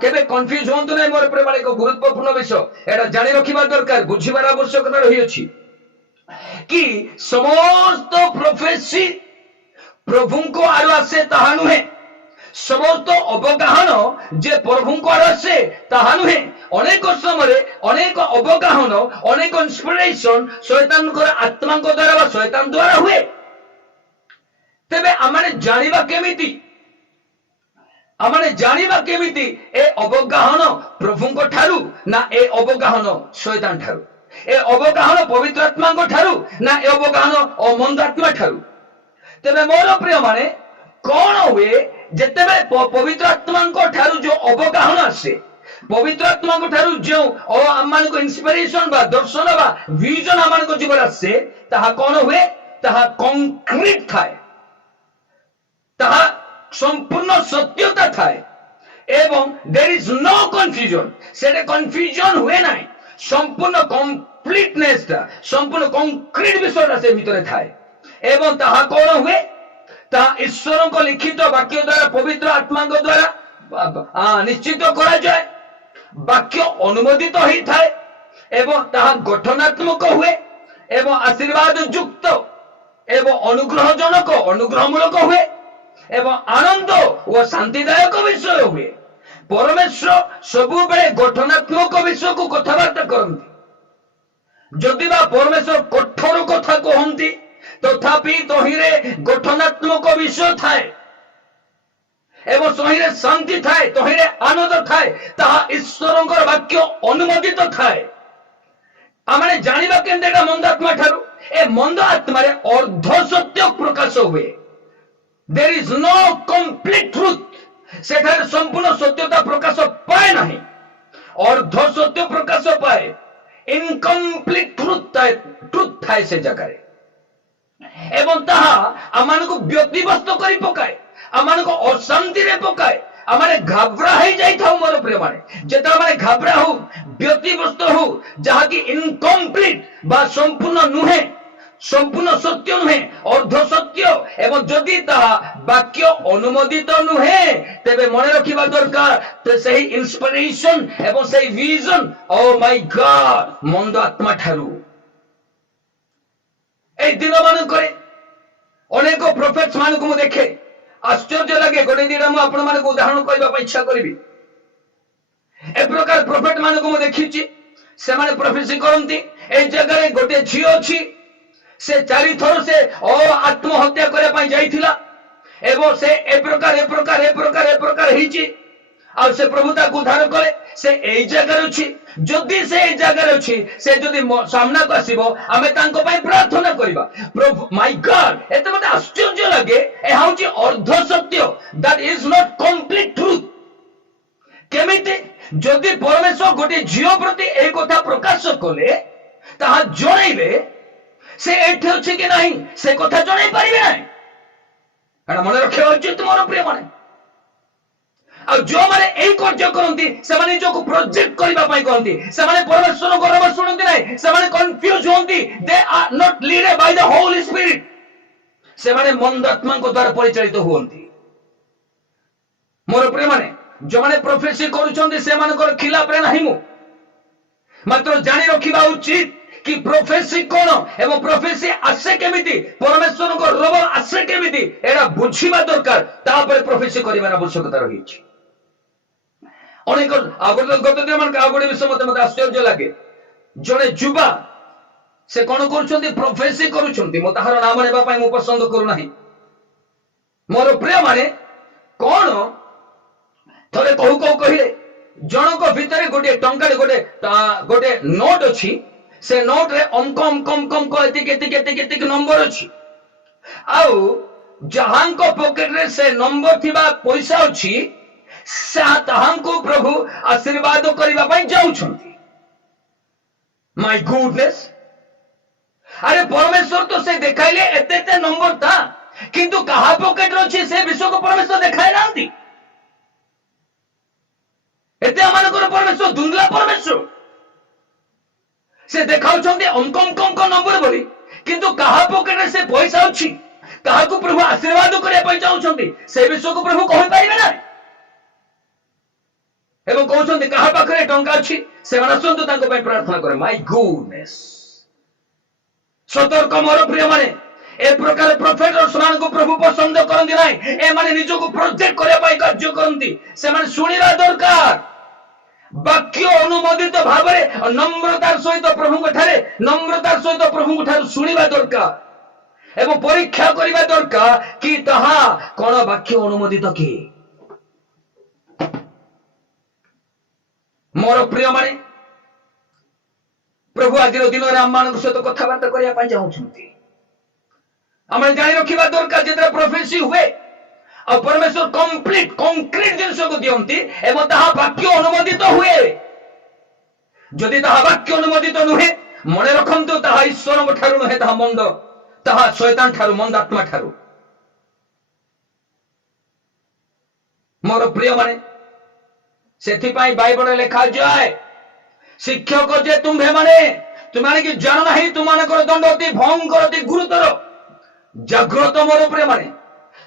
केबे कंफ्यूज होंतु नै मोर प्रेम एक गुरुत्वपूर्ण विषय एटा जानि रखिबा दरकार बुझिबार आवश्यकता रही अछि कि समस्त प्रोफेसी प्रभु को आरो आसे ताहा नुहे समस्त अवगाहन जे प्रभु को आरो आसे ताहा नुहे अनेक समय अनेक अवगाहन अनेक इंस्पिरेशन शैतान को आत्मा को द्वारा बा शैतान द्वारा हुए तेबे आमाने जानिबा केमिति ए अवगाहन प्रभु को ठारू ना ए अवगाहन शैतान ठारू ए अवगाहन पवित्र आत्मा को ठारू ना ए अवगाहन अमंद आत्मा ठारू तेबे मोर प्रिय माने कोन हुए जेतेबे पवित्र आत्मा को ठारू जो अवगाहन आसे पवित्र आत्मा को ठारू जो आमान को इंस्पिरेशन बा दर्शन बा विजन आमान को जीवन आसे ताहा कोन हुए ताहा कंक्रीट थाए ताहा संपूर्ण सत्यता थाए एवं देयर इज नो कंफ्यूजन सेटे कंफ्यूजन हुए नाही संपूर्ण कंप्लीटनेस ता संपूर्ण कंक्रीट विषय से भीतर थाए एवं ताहा कोन हुए ताहा ईश्वर को लिखित वाक्य द्वारा पवित्र आत्मा को द्वारा निश्चित करा जाए वाक्य अनुमोदित ही थाए एवं ताहा गठनात्मक हुए एवं आशीर्वाद युक्त एवं अनुग्रहजनक अनुग्रहमूलक हुए एवं आनंद और शांतिदायक विषय हुए परमेश्वर सबु बेले गठनात्मक विषय को कथबार्ता करती जदि बा परमेश्वर कठोर कथा कहती तथापि तहिरे गठनात्मक विषय थाए एवं सहिरे शांति थाए तहिरे आनंद थाए ताहा ईश्वरंकर वाक्य अनुमोदित थाए आमाने जानिबा केनदेटा मंद आत्मा ठारू ए मंद आत्मा रे अर्ध सत्य प्रकाश हुए there is no complete truth सेठारे संपूर्ण सत्यता प्रकाश पाए नाही अर्ध सत्य प्रकाश पाए इनकम्प्लीट ट्रुथ थाए से जगह रे एवं ताहा आमान को व्यक्तिवस्त करी पकाए आमान को अशांति रे पकाए आमाने घबरा हे जाई थाउ मोर प्रिय माने जेता माने घबरा हो व्यक्तिवस्त हो जहा कि इनकम्प्लीट बा संपूर्ण नुहे संपूर्ण सत्य नुहे अर्ध सत्य एवं जदि ताहा वाक्य अनुमोदित नुहे तेबे मन रखिबा दरकार ते सही इंस्पिरेशन एवं सही विजन ओ माय गॉड मंद आत्मा ठारू ए दिन मान करे अनेक प्रोफेट्स मान को देखे आश्चर्य लगे गोटे दिटा मुझे आपण मान उदाहरण कहवा इच्छा करी ए प्रकार प्रोफेट मान को देखी से माने प्रोफेसी करती ए जगह गोटे झी अच्छी से चारि थर से आत्महत्या करने जाइथिला एवं से ए प्रकार ए प्रकार ए प्रकार ए प्रकार हिची आ से प्रभु ताकू उद्धार कले से ए जगह अछि जदि से ए जगह अछि से जदि सामना को आसीबो आमे तांको पय प्रार्थना करिबा प्रभु माय गॉड एते मते आश्चर्य लगे ए हाउची अर्ध सत्य that is not complete truth केमिति जदि परमेश्वर गोटे झियो प्रति ए कथा प्रकाश कले ताहा जणैबे से एठे अछि कि नाही से कथा जणै परिबे नाही एटा मन रखिबा उचित मोर प्रिय माने आ जो माने ए कार्य करंती से माने जो को प्रोजेक्ट करबा पई करंती से माने परमेश्वर को रब सुनंती नाही से माने कंफ्यूज होंती they are not leaded by the holy spirit से माने मंद आत्मा को द्वारा परिचालित होंती मोर प्रिय माने जो माने प्रोफेसी करूछंती से मानकर खिलाफ रे नाही मु मात्र जानि रखिबा उचित कि प्रोफेसी कोन एवं प्रोफेसी आसे केमिति परमेश्वर को रब आसे केमिति एडा बुझिबा दरकार तापर प्रोफेसी करिबार आवश्यकता रहिछि अनेक गत दिन मान आगोडे विषय मते आश्चर्य लागे जने जुबा से कोन करूछंती प्रोफेसी करूछंती मो ताहार नाम नेबा पई मो पसंद करू नाही मोर प्रिय माने कोन थरे कहू कहू कहिले जनक भितरे गोटे टंका गोटे नोट अछि से नोट रे कम को एतिक नंबर अछि आउ जहां को पॉकेट रे से नंबर थिबा पैसा अछि ताहां को प्रभु आशीर्वाद करिबा पई जाउछंती माय गुडनेस अरे परमेश्वर तो से देखाइले एते नंबर था किंतु कहा पॉकेट रे अछि से विश्व को परमेश्वर देखाइ नांती एते अमानकर परमेश्वर दुंगला परमेश्वर से देखाउछंती अंकम नंबर बोली किंतु कहा पॉकेट रे से पैसा अछि कहा को प्रभु आशीर्वाद करिया पई जाउछंती से विश्व को प्रभु कहि पाइबे ना एवं कहउछंती कहा पाखरे टंका अछि से मानसंतु तांको पई प्रार्थना करे माय गुडनेस सतर्क मोर प्रिय माने ए प्रकार प्रोफेट और समान को प्रभु पसंद करंती नाही ए माने निजो को प्रोजेक्ट करिया पई कार्य करंती से माने सुनिबा दरकार वाक्य अनुमोदित भावरे नम्रतार सहित प्रभु ठारे नम्रतार सहित प्रभु ठारे सुनिबा दरकार एवं परीक्षा करिबा दरकार कि ताहा कोन वाक्य अनुमोदित कि मोर प्रिय माने प्रभु आज दिन रे हम मान सहित कथा बात करिया पई जाउछंती हम जानि रखिबा दरकार जेतरा प्रोफेसी हुए और परमेश्वर कंप्लीट कंक्रीट जिनस को दियंती एवं ताहा वाक्य अनुमोदित हुए जदि ताहा वाक्य अनुमोदित नुहे मने रखंतु ताहा ईश्वर ठारू नुहे ताहा मंद ताहा शैतान ठारू मंद आत्मा ठारू मोर प्रिय माने सेथि पाई बाइबल लेखा जाए शिक्षक जे तुम्हे माने कि जान नाही तुमानकर दंड अति भयंकर अति गुरुतर जागृत मोर प्रिय माने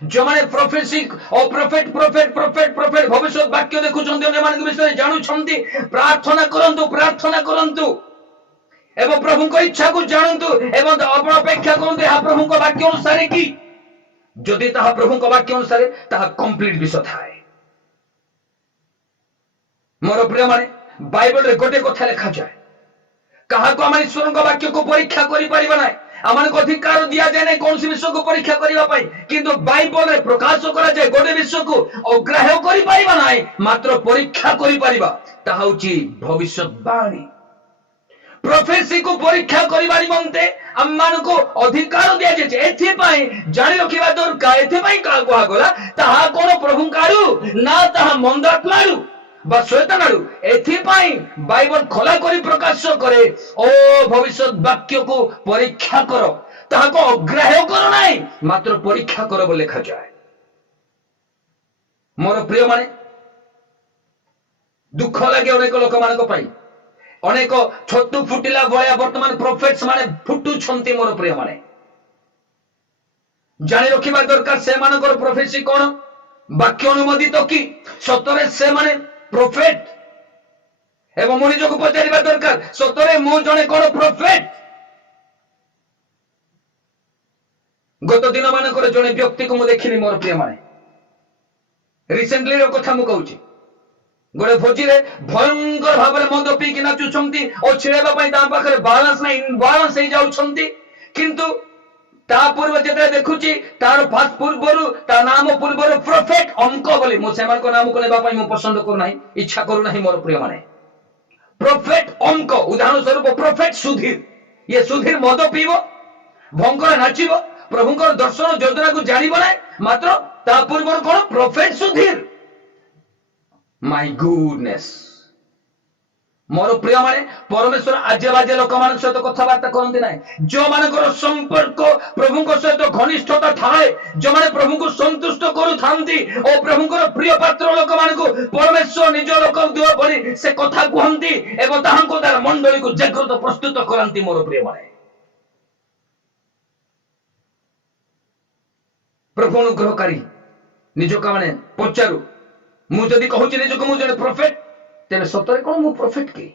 जो माने प्रोफेसी और प्रोफेट भविष्य वाक्य देखुछंती अन्य मान विषय जानुछंती प्रार्थना करंतु एवं प्रभु को इच्छा को जानंतु एवं अपन अपेक्षा करंतु या प्रभु को वाक्य अनुसार की जदि ताहा प्रभु को वाक्य अनुसार ताहा कंप्लीट विषय थाए मोर प्रिय माने बाइबल रे गोटे कथा लिखा जाए कहा को हम ईश्वर को वाक्य को परीक्षा करि परिबा नै आमान को अधिकार दिया जाए नहीं कौन सी विश्व को परीक्षा करिबा पई किंतु बाइबल रे प्रकाश करा जाए गोटे विश्व को अग्राह्य करि परिबा नै मात्र परीक्षा करि परिबा ताहा होची भविष्यवाणी प्रोफेसी को परीक्षा करिबा निमंते आमान को अधिकार दिया जाए एथि पई जानि रखिबा दरकार एथि पई का कोहा गला ताहा कोन प्रभु कारू ना ताहा मंदात्मारू बा शैतानारू एथि पई बाइबल खोला करी प्रकाश करे ओ भविष्य वाक्य को परीक्षा करो ताहा को अग्राह्य करो नाही मात्र परीक्षा करो बोले लिखा जाए मोर प्रिय माने दुख लागे अनेक लोक मान पाई अनेक छतु फुटिला भया वर्तमान प्रोफेट्स माने फुटु छंती मोर प्रिय माने जानि रखिबा दरकार से मानकर प्रोफेसी कोन वाक्य अनुमोदित कि सतरे से माने प्रोफेट एवं मुनि जो को पचारिबा दरकार सतरे मु जने कोन प्रोफेट गत दिन मानकर जड़े व्यक्ति को मुझे देखिली मोर प्रिय माने रिसेंटली कथा मु कहूँ गोटे भोजी रे भयंकर भाव में मद पीकी नाचुंती और छिड़ेबा पाखे बालांस ना इनबालांस हो जाउछंती किंतु ता पूर्व जेते देखुची तार फास्ट पूर्वरु ता नाम पूर्वरु प्रोफेट अंक बोली मु सेमान को नाम को लेबा पई मु पसंद करू नाही इच्छा करू नाही मोर प्रिय माने प्रोफेट अंक उदाहरण स्वरूप प्रोफेट सुधीर ये सुधीर मद पीबो भंकर नाचिबो प्रभुंकर दर्शन योजना को जानिबो ना मात्र ता पूर्वर कोन प्रोफेट सुधीर माय गुडनेस मोर प्रिय माने परमेश्वर आजे बाजे लोक मान सहित कथबार्ता करते ना जो मानकर संपर्क प्रभु सहित घनिष्ठता थाए जो माने प्रभु को संतुष्ट करू थांती और प्रभु प्रिय पात्र लोक मान को परमेश्वर निज लोक दुआ परी से कथा कहती एवं ताहांको तार मंडली को जागृत प्रस्तुत करती मोर प्रिय माने प्रभु अनुग्रहकारी निजक माने पचारू मु जदि कहूची निजक मु जने प्रोफेट तेरे सतरे कौन मु प्रोफेट की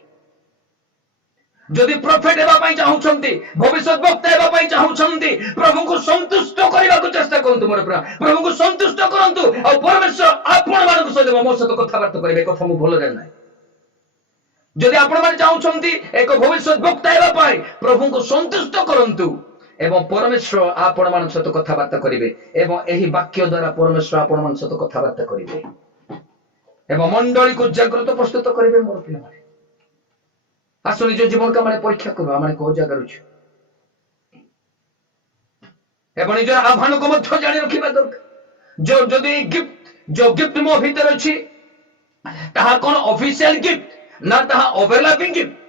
जदि प्रोफेट हेबा पई चाहउछंती भविष्य वक्ता हेबा पई चाहउछंती प्रभु को संतुष्ट करबा को चेष्टा करंतु मोर प्रभु को संतुष्ट करंतु और परमेश्वर आपण मानक सहित मो सहित कथबार्ता करिवे कथा मु भलो जानि जदि आपण मान चाहउछंती एक भविष्य वक्ता हेबा पई प्रभु को संतुष्ट करंतु एवं परमेश्वर आपण मान सहित कथबार्ता करिवे एवं एही वाक्य द्वारा परमेश्वर आपण मान सहित कथबार्ता करिवे एवं मंडली को जागृत प्रस्तुत करेंगे मोर प्रिय माने आसो निज जीवन का माने परीक्षा करू आमे को जगह रुछु एवं निज आह्वान को मध्य जानि रखिबा दरकार जो गिफ्ट मो भीतर अछि ताहा कोन ऑफिशियल गिफ्ट ना ताहा ओवरलैपिंग गिफ्ट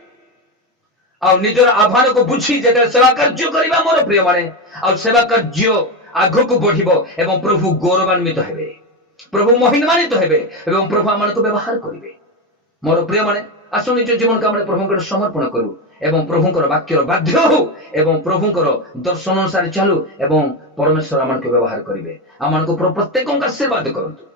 आ निजर आह्वान को बुझी जेते सेवा कार्य करिबा मोर प्रिय माने आ सेवा कार्य आगो को बढ़िबो एवं प्रभु गौरवान्वित हेबे प्रभु महिमान्वित हेबे एवं प्रभु आमान को व्यवहार करिवे मोर प्रिय माने आसो निज जीवन का माने प्रभु को समर्पण करू एवं प्रभु को वाक्य बाध्य हो एवं प्रभु को दर्शन अनुसार चालू एवं परमेश्वर आमान को व्यवहार करिवे आमान को प्रत्येक का आशीर्वाद करंतु।